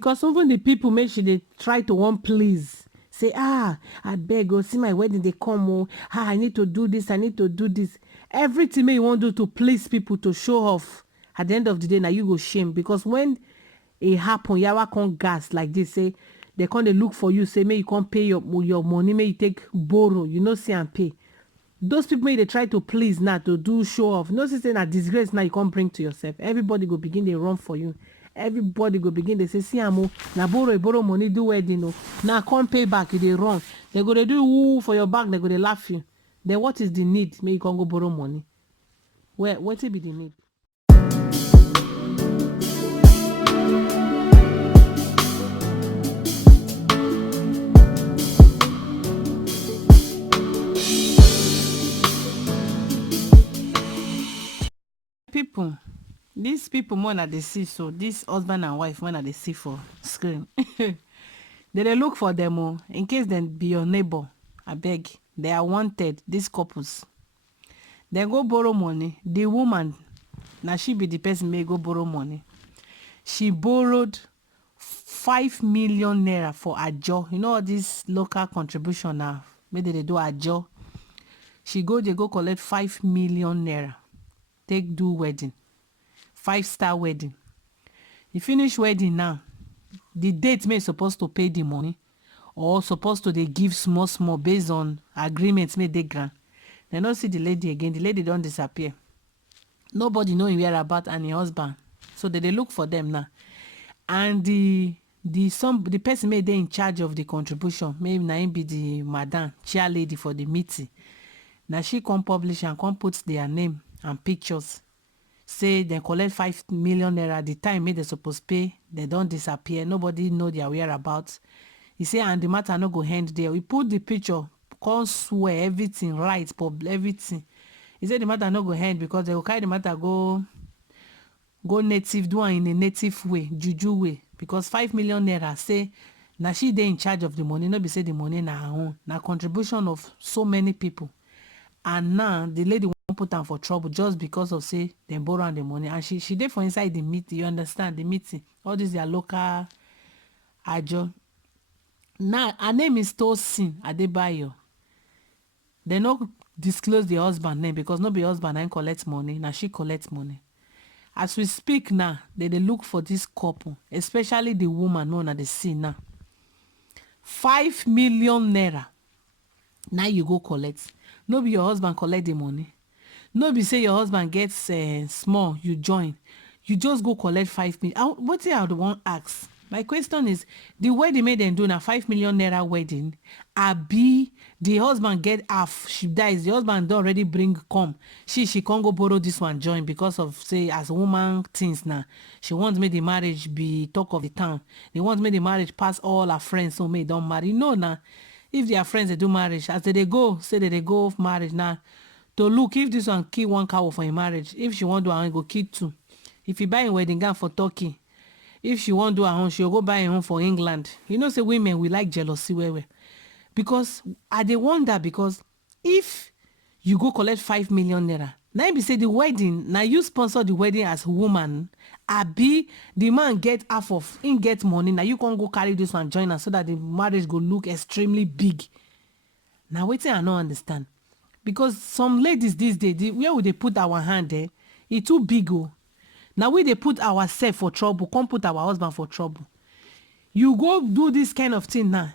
Because even the people make sure they try to one please. Say, I beg, go see my wedding, they come, I need to do this, I need to do this. Everything may you want to do to please people, to show off. At the end of the day, now you go shame. Because when it happen, yawa can't gas like this, say, they can't look for you, say, may you can't pay your money, may you take borrow, see and pay. Those people may they try to please now, to do show off. No say that disgrace now you can't bring to yourself. Everybody go begin they run for you. Everybody go begin they say, see amo, na borrow money, do wedding, no. Now can't pay back, they run. They go they do woo for your back, they go they laugh you. Then what is the need? May you can't go borrow money. What will be the need? People, these people more than they see, so this husband and wife more than they see for screen. They look for them in case they be your neighbor. I beg, they are wanted. These couples, they go borrow money. The woman, now she be the person may go borrow money. She borrowed 5 million naira for ajo. You know all this local contribution now. Maybe they do ajo. They go collect 5 million naira. Take do wedding. 5-star wedding. You finish wedding now. The date may supposed to pay the money, or supposed to they give small based on agreements made they grant. They don't see the lady again. The lady don't disappear. Nobody know where about and her husband. So they look for them now. And the person made they in charge of the contribution. Maybe now be the madam, chair lady for the meeting. Now she come publish and come put their name and pictures. Say they collect 5 million naira. The time they supposed pay, they don't disappear. Nobody know their whereabouts. He say, and the matter no go end there. We put the picture, come swear everything right, everything. He said the matter no go end because they will carry the matter go native, do it in a native way, juju way. Because 5 million naira, say, now she they in charge of the money. No be say the money na her own. Na contribution of so many people. And now the lady won't put them for trouble just because of say they borrow the money. And she did for inside the meeting. You understand the meeting? All these are local ajo. Now her name is Tosin Adebayo. They no disclose the husband name because no be husband and collect money. Now she collects money. As we speak now, they look for this couple, especially the woman known at the scene now. 5 million naira. Now you go collect. No be your husband collect the money. No be say your husband gets small, you join. You just go collect 5 million. What I would want ask? My question is, the wedding made them do na 5 million naira wedding. Abi the husband get half. She dies. The husband don't already bring come. She can't go borrow this one join because of say as a woman things now. She wants make the marriage be talk of the town. They want make the marriage pass all her friends so may don't marry. No now. If their friends they do marriage, as they go, say that they go marriage now. To look if this one kill one cow for a marriage. If she want to do go kill two. If you buy a wedding gown for Turkey, if she want do her own, she'll go buy a home for England. You know, say women we like jealousy where. Because I they wonder because if you go collect 5 million naira, now be say the wedding, now you sponsor the wedding as a woman, abi the man get half of him get money. Now you can't go carry this one join her so that the marriage go look extremely big. Now waiting I don't understand. Because some ladies these days, where would they put our hand there? It too big. Now we they put ourselves for trouble, can't put our husband for trouble. You go do this kind of thing now.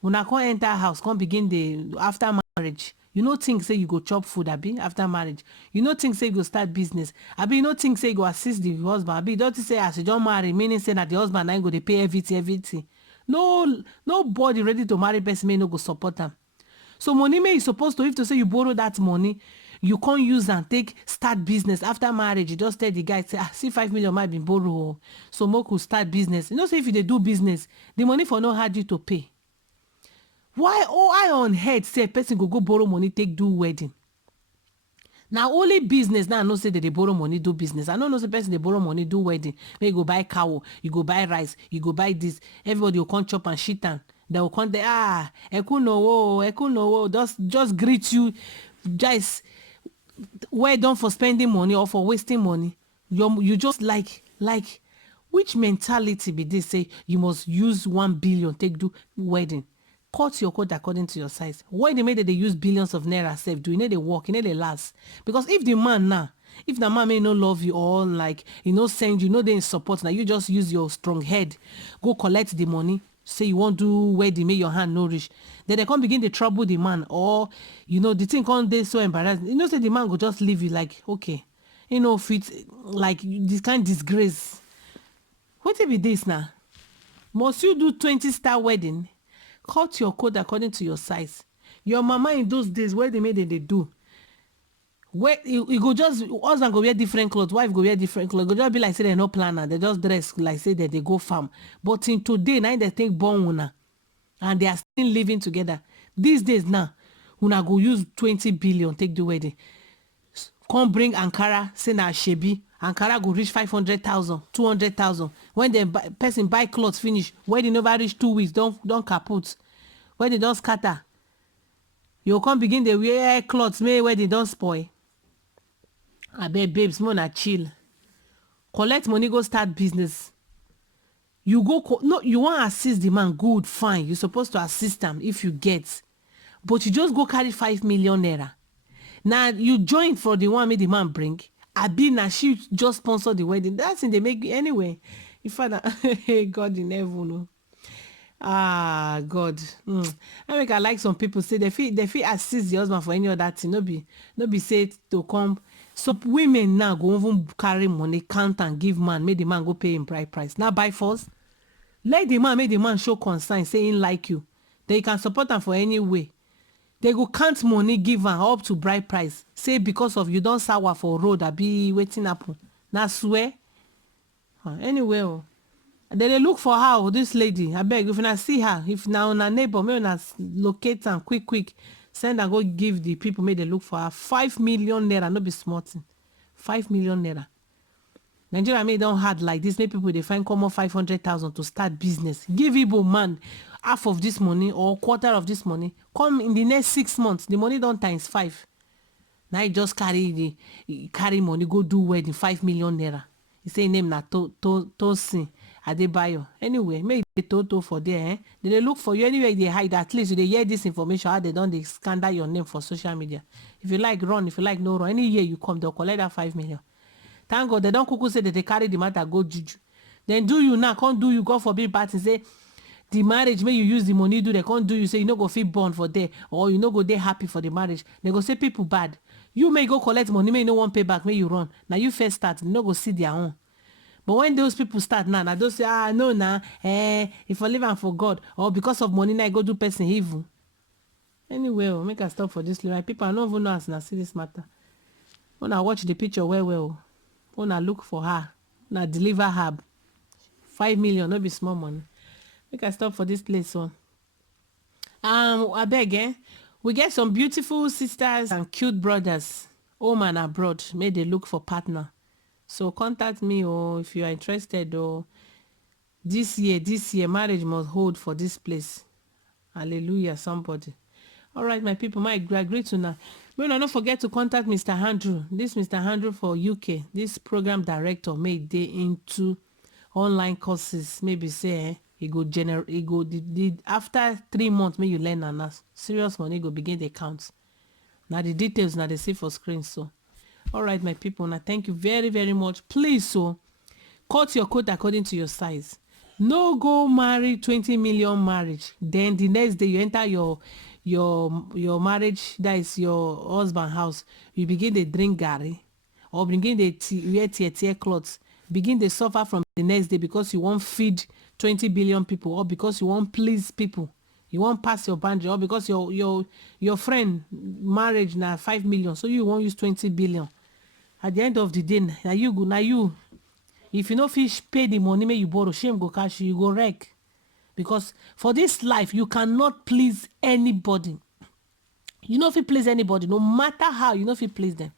When I can't enter house, can't begin the after marriage. You know think say you go chop food, abi after marriage. You know think say you go start business. Abi you know think say you go assist the husband. Abi don't say as you don't marry, meaning say that the husband ain't go to pay everything. No, nobody ready to marry person may no go support them. So money may you supposed to, if to say you borrow that money, you can't use and take start business after marriage. You just tell the guy, say, see 5 million might be borrow. So more could start business. You know, say if they do business, the money for no hard you to pay. Why I on head say a person go borrow money, take do wedding? Now only business now I know say that they borrow money, do business. I don't know the person they borrow money, do wedding. Maybe you go buy cow, you go buy rice, you go buy this. Everybody will come chop and shit and they will come there, ekuno, just greet you, guys. Well done for spending money or for wasting money. You just like Which mentality be this? Say you must use 1 billion take do wedding. Cut your coat according to your size. Why they made they use billions of naira save? Do you know they work? You know they last? Because if the man now, if the man may not love you or like send you, they in support now, you just use your strong head, go collect the money. Say you won't do wedding, make your hand no reach. Then they can't begin to trouble the man, or the thing can't they so embarrassed. Say the man will just leave you like okay, fit like this kind of disgrace. What be this now? Must you do 20-star wedding? Cut your coat according to your size. Your mama in those days, where they made it, they do. Where you go just husband go wear different clothes, wife go wear different clothes. Go just be like say they're not planner, they just dress like say that they go farm. But in today, now they think born una, and they are still living together. These days now, una go use 20 billion take the wedding. Come bring Ankara, say na shebi. Ankara go reach 500,000, 200,000. When the person buy clothes finish, wedding never reach 2 weeks, don't kaput. When they don't scatter, you come begin the wear clothes, may where they don't spoil. I bet babes, more na chill. Collect money, go start business. You go no, you want to assist the man, good, fine. You're supposed to assist him if you get, but you just go carry 5 million naira. Now you join for the one make the man bring. Abi na she just sponsor the wedding. That's in they make anyway. If father, God in heaven, no. Ah, God. I make I like some people say they feel assist the husband for any other thing. No be say to come. So women now go even carry money, count and give man, make the man go pay him bride price. Now by force, let the man make the man show concern, saying like you. They can support them for any way. They go count money give am up to bride price. Say because of you don't sour for road, I be waiting happen. Now swear. Anyway, they look for her, this lady. I beg, if you not see her, if now on a neighbor, maybe not locate and quick, send and go give the people, may they look for her. 5 million naira, no be small thing. 5 million naira. Nigeria may don't hard like this. Maybe people they find common 500,000 to start business. Give Igbo man half of this money or quarter of this money. Come in the next 6 months, the money don't times 5. Now you just carry money, go do wedding, 5 million naira. He say name na Tosin Adebayo. Anyway, make the total for there. They look for you anywhere they hide. At least they hear this information. How they don't scandal your name for social media. If you like run, if you like no run, any year you come, they'll collect that 5 million. Thank God they don't kuku say that they carry the matter go juju. Then do you now can't do you God forbid part and say the marriage may you use the money do they can't do you say you no go feel born for there or you no go there happy for the marriage. They go say people bad. You may go collect money, may no one pay back, may you run. Now you first start, you no go see their own. But when those people start now those say no if I live and for God or because of money now I go do person evil. Anyway, we'll make a stop for this. Like people I don't even know as I see this matter. When I watch the picture well. When I look for her, when I deliver her 5 million, no be small money. Make I stop for this place, so. I beg, we get some beautiful sisters and cute brothers, home and abroad. May they look for partner. So contact me, or if you are interested, or this year, marriage must hold for this place. Hallelujah, somebody. All right, my people, I agree to now. But don't forget to contact Mr. Andrew. This Mr. Andrew for UK. This program director made day into online courses. Maybe say he go after 3 months, may you learn and ask. Serious money go begin the count. Now the details now they see for screen. So, all right, my people. Now thank you very, very much. Please, so cut your coat according to your size. No go marry 20 million marriage. Then the next day you enter your marriage, that is your husband house, you begin to drink gari or begin to wear tear clothes, begin to suffer from the next day because you won't feed 20 billion people or because you won't please people, you won't pass your boundary, or because your friend marriage now 5 million, so you won't use 20 billion. At the end of the day, now you if you no fish pay the money may you borrow, shame go cash you go wreck. Because for this life, you cannot please anybody. You know if you please anybody, no matter how, you know if you please them.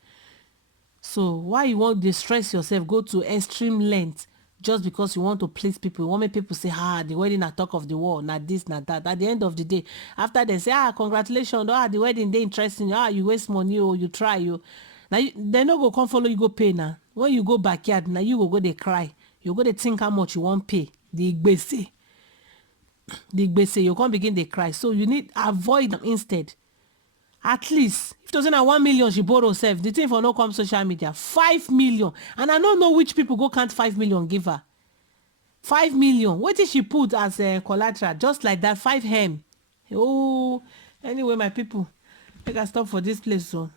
So why you want to stress yourself, go to extreme length just because you want to please people? You want make people say, the wedding na talk of the world, not this, not that. At the end of the day, after they say, congratulations, the wedding they interesting, you waste money, or you try, you. Now they no go come follow you go pay now. When you go backyard, now you go they cry. you go to think how much you won't pay the gbese. You can't begin to cry. So you need avoid them instead. At least if 1 million she borrow herself, the thing for no come social media 5 million, and I don't know which people go count 5 million give her 5 million. What did she put as a collateral? Just like that 5 hem. Oh, anyway, my people, I can stop for this place. So